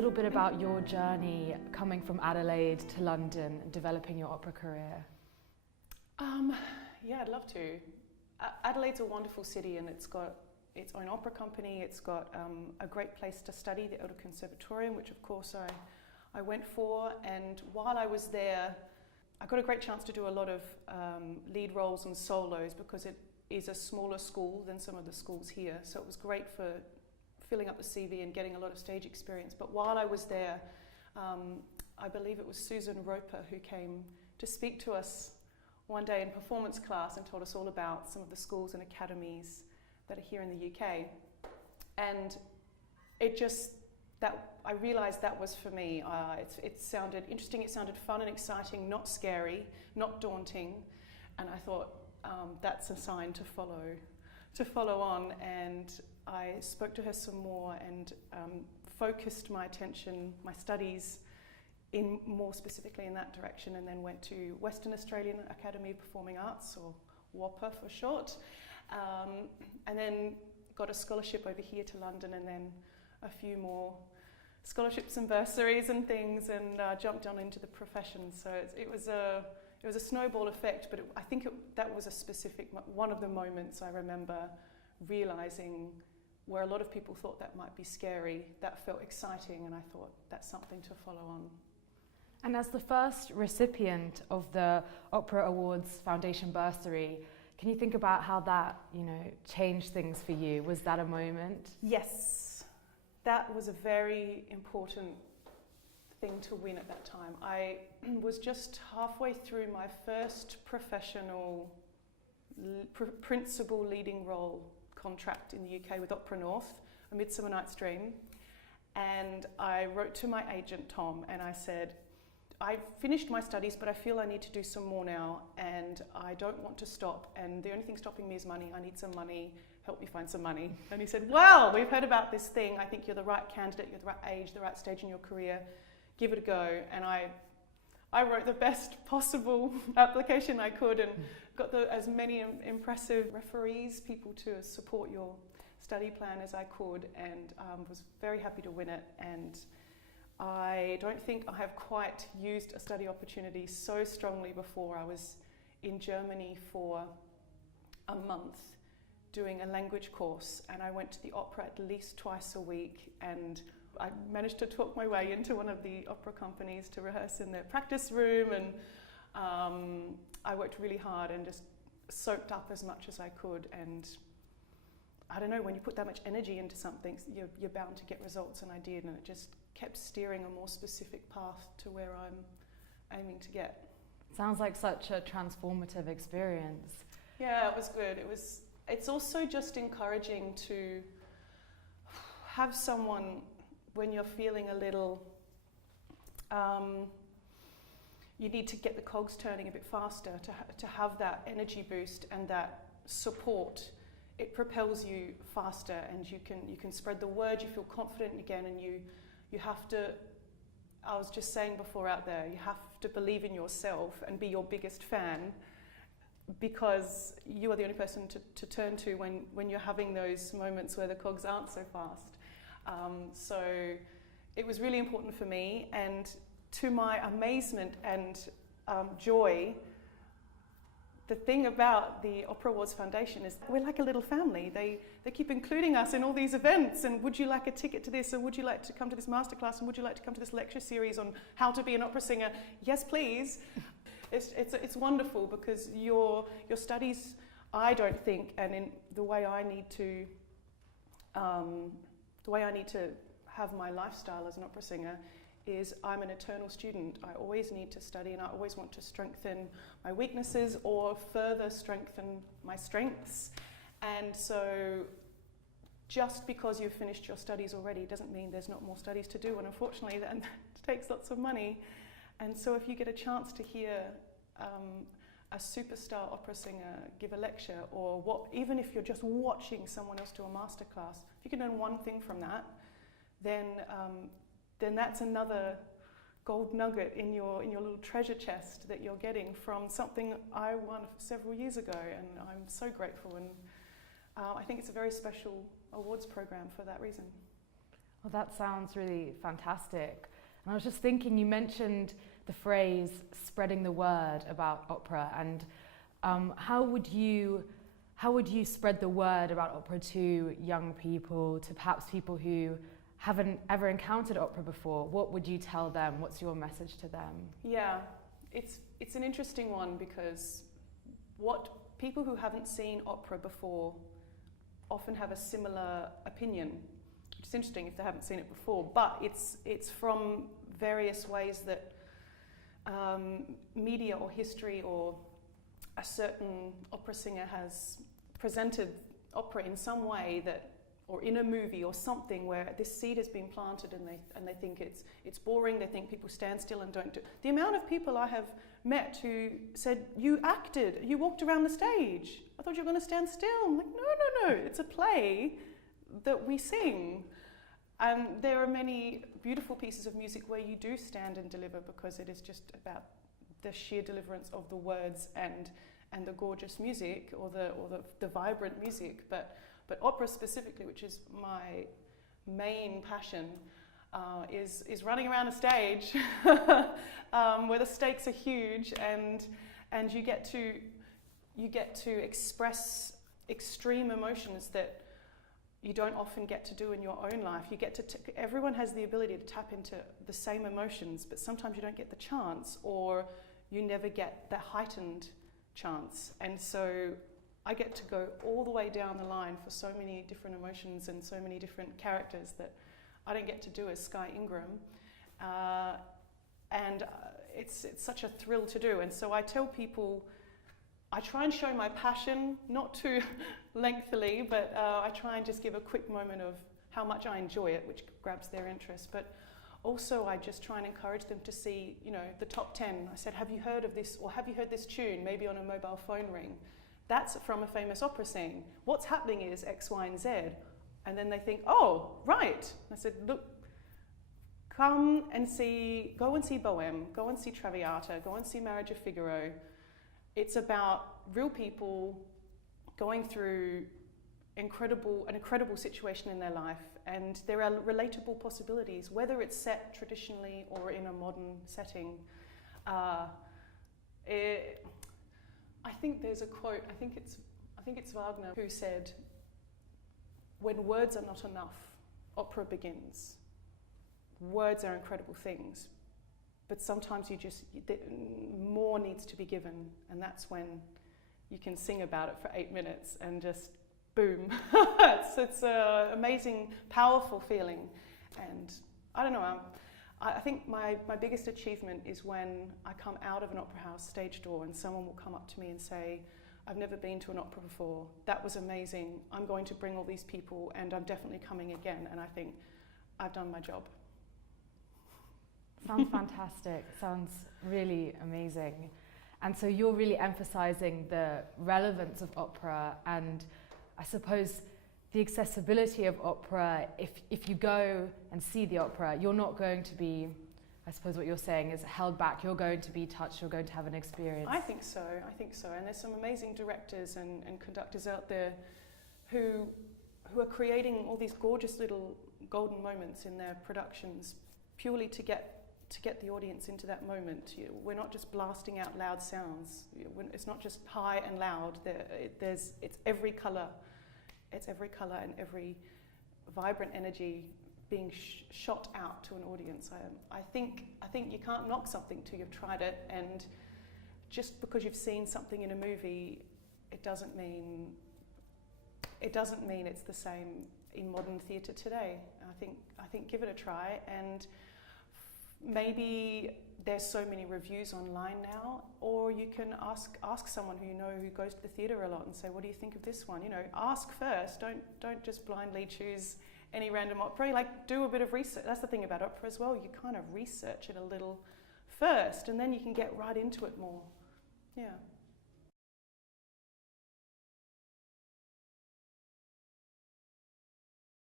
little bit about your journey coming from Adelaide to London and developing your opera career? Yeah, I'd love to. Adelaide's a wonderful city, and it's got its own opera company. It's got a great place to study, the Elder Conservatorium, which of course I went for. And while I was there, I got a great chance to do a lot of lead roles and solos, because it is a smaller school than some of the schools here. So it was great for filling up the CV and getting a lot of stage experience. But while I was there, I believe it was Susan Roper who came to speak to us one day in performance class and told us all about some of the schools and academies that are here in the UK. And I realised that was for me. It sounded interesting, it sounded fun and exciting, not scary, not daunting. And I thought, that's a sign to follow on. And I spoke to her some more and focused my attention, my studies, in more specifically in that direction, and then went to Western Australian Academy of Performing Arts, or WAPA for short, and then got a scholarship over here to London, and then a few more scholarships and bursaries and things, and jumped on into the profession. So it was a snowball effect, but I think that was one of the moments I remember realising where a lot of people thought that might be scary, that felt exciting, and I thought that's something to follow on. And as the first recipient of the Opera Awards Foundation bursary, can you think about how that, changed things for you? Was that a moment? Yes, that was a very important thing to win at that time. I was just halfway through my first professional principal leading role contract in the UK with Opera North, A Midsummer Night's Dream, and I wrote to my agent Tom and I said, I've finished my studies, but I feel I need to do some more now, and I don't want to stop, and the only thing stopping me is money. I need some money, help me find some money. And he said, well, we've heard about this thing, I think you're the right candidate, you're the right age, the right stage in your career, give it a go. And I wrote the best possible application I could, and got as many impressive referees, people to support your study plan as I could, and was very happy to win it. And I don't think I have quite used a study opportunity so strongly before. I was in Germany for a month doing a language course, and I went to the opera at least twice a week, and I managed to talk my way into one of the opera companies to rehearse in their practice room, and I worked really hard and just soaked up as much as I could. And I don't know, when you put that much energy into something, you're bound to get results, and I did, and it just kept steering a more specific path to where I'm aiming to get. Sounds like such a transformative experience. Yeah, it was good. It's also just encouraging to have someone, when you're feeling a little, you need to get the cogs turning a bit faster, to have that energy boost and that support. It propels you faster, and you can spread the word, you feel confident again, and you have to, I was just saying before out there, you have to believe in yourself and be your biggest fan, because you are the only person to turn to when you're having those moments where the cogs aren't so fast. So it was really important for me, and to my amazement and joy, the thing about the Opera Awards Foundation is we're like a little family. They keep including us in all these events, and would you like a ticket to this, or would you like to come to this masterclass, and would you like to come to this lecture series on how to be an opera singer? Yes, please. It's wonderful, because your studies, I don't think, and in the way I need to have my lifestyle as an opera singer, is I'm an eternal student. I always need to study, and I always want to strengthen my weaknesses or further strengthen my strengths. And so just because you've finished your studies already doesn't mean there's not more studies to do, and unfortunately that takes lots of money. And so if you get a chance to hear a superstar opera singer give a lecture, or even if you're just watching someone else do a masterclass, if you can learn one thing from that, then that's another gold nugget in your little treasure chest that you're getting from something I won several years ago, and I'm so grateful. And I think it's a very special awards program for that reason. Well, that sounds really fantastic. And I was just thinking, you mentioned the phrase spreading the word about opera, and how would you spread the word about opera to young people, to perhaps people who haven't ever encountered opera before? What would you tell them? What's your message to them? Yeah, it's an interesting one, because what people who haven't seen opera before often have a similar opinion, which is interesting if they haven't seen it before, but it's from various ways that media or history or a certain opera singer has presented opera in some way, that, or in a movie or something, where this seed has been planted, and they think it's boring. They think people stand still and don't do. The amount of people I have met who said, "You acted, you walked around the stage. I thought you were going to stand still." I'm like, no, it's a play that we sing. And there are many beautiful pieces of music where you do stand and deliver, because it is just about the sheer deliverance of the words and the gorgeous music, or the vibrant music. But opera specifically, which is my main passion, is running around a stage where the stakes are huge, and you get to express extreme emotions that you don't often get to do in your own life. You get to everyone has the ability to tap into the same emotions, but sometimes you don't get the chance, or you never get the heightened chance. And so I get to go all the way down the line for so many different emotions and so many different characters that I don't get to do as Sky Ingram. And it's such a thrill to do. And so I tell people, I try and show my passion, not too lengthily, but I try and just give a quick moment of how much I enjoy it, which grabs their interest. But also I just try and encourage them to see, the top 10. I said, have you heard of this, or have you heard this tune, maybe on a mobile phone ring? That's from a famous opera scene. What's happening is X, Y, and Z. And then they think, oh, right. I said, look, go and see Bohème, go and see Traviata, go and see Marriage of Figaro. It's about real people going through an incredible situation in their life, and there are relatable possibilities, whether it's set traditionally or in a modern setting. I think there's a quote. I think it's Wagner who said, "When words are not enough, opera begins." Words are incredible things, but sometimes more needs to be given, and that's when you can sing about it for 8 minutes and just boom. It's an amazing, powerful feeling. And I don't know, I think my biggest achievement is when I come out of an opera house stage door and someone will come up to me and say, "I've never been to an opera before. That was amazing. I'm going to bring all these people, and I'm definitely coming again." And I think I've done my job. Sounds fantastic. Sounds really amazing. And so you're really emphasizing the relevance of opera, and I suppose the accessibility of opera. If you go and see the opera, you're not going to be, I suppose what you're saying is, held back. You're going to be touched. You're going to have an experience. I think so. And there's some amazing directors and conductors out there who are creating all these gorgeous little golden moments in their productions, purely to get the audience into that moment. We're not just blasting out loud sounds. It's not just high and loud. It's every colour. It's every colour and every vibrant energy being shot out to an audience. I think you can't knock something till you've tried it, and just because you've seen something in a movie, it doesn't mean it's the same in modern theatre today. I think give it a try, and maybe there's so many reviews online now, or you can ask someone who goes to the theatre a lot and say, "What do you think of this one?" Ask first. Don't just blindly choose any random opera. Do a bit of research. That's the thing about opera as well. You kind of research it a little first, and then you can get right into it more. Yeah.